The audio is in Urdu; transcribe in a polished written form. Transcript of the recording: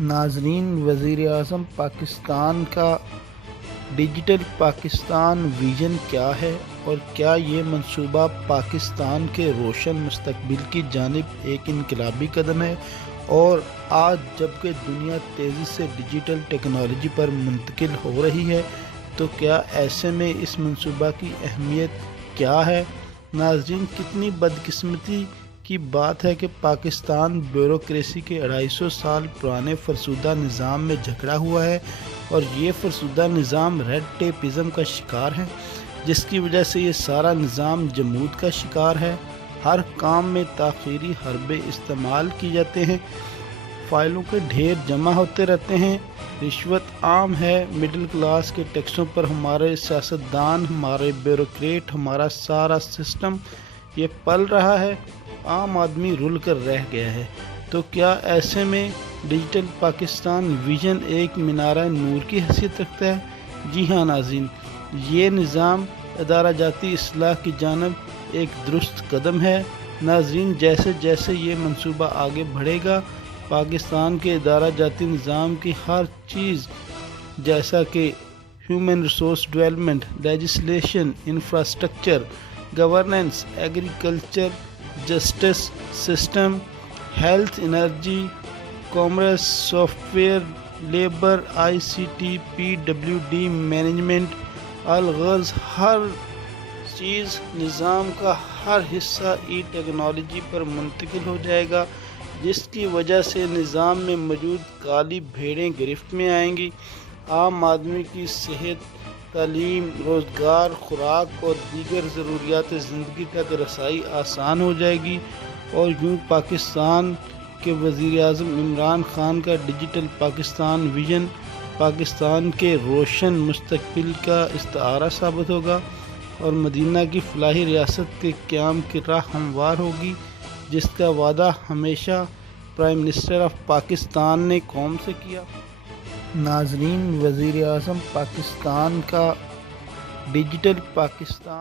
ناظرین، وزیر اعظم پاکستان کا ڈیجیٹل پاکستان ویژن کیا ہے اور کیا یہ منصوبہ پاکستان کے روشن مستقبل کی جانب ایک انقلابی قدم ہے؟ اور آج جبکہ دنیا تیزی سے ڈیجیٹل ٹیکنالوجی پر منتقل ہو رہی ہے تو کیا ایسے میں اس منصوبہ کی اہمیت کیا ہے؟ ناظرین، کتنی بدقسمتی کی بات ہے کہ پاکستان بیوروکریسی کے 250 سال پرانے فرسودہ نظام میں جکڑا ہوا ہے، اور یہ فرسودہ نظام ریڈ ٹیپزم کا شکار ہے، جس کی وجہ سے یہ سارا نظام جمود کا شکار ہے۔ ہر کام میں تاخیری حربے استعمال کی جاتے ہیں، فائلوں کے ڈھیر جمع ہوتے رہتے ہیں، رشوت عام ہے، مڈل کلاس کے ٹیکسوں پر ہمارے سیاستدان، ہمارے بیوروکریٹ، ہمارا سارا سسٹم یہ پل رہا ہے، عام آدمی رل کر رہ گیا ہے۔ تو کیا ایسے میں ڈیجیٹل پاکستان ویژن ایک مینارہ نور کی حیثیت رکھتا ہے؟ جی ہاں ناظرین، یہ نظام ادارہ جاتی اصلاح کی جانب ایک درست قدم ہے۔ ناظرین، جیسے جیسے یہ منصوبہ آگے بڑھے گا، پاکستان کے ادارہ جاتی نظام کی ہر چیز، جیسا کہ human resource development, legislation, infrastructure, governance, agriculture, justice system, health, energy, commerce, software, labour, I C T, P W D, management, الغرض ہر چیز، نظام کا ہر حصہ ای ٹیکنالوجی پر منتقل ہو جائے گا، جس کی وجہ سے نظام میں موجود کالی بھیڑیں گرفت میں آئیں گی، عام آدمی کی صحت، تعلیم، روزگار، خوراک اور دیگر ضروریات زندگی تک رسائی آسان ہو جائے گی، اور یوں پاکستان کے وزیر اعظم عمران خان کا ڈیجیٹل پاکستان ویژن پاکستان کے روشن مستقبل کا استعارہ ثابت ہوگا، اور مدینہ کی فلاحی ریاست کے قیام کی راہ ہموار ہوگی، جس کا وعدہ ہمیشہ پرائم منسٹر آف پاکستان نے قوم سے کیا۔ ناظرین، وزیر اعظم پاکستان کا ڈیجیٹل پاکستان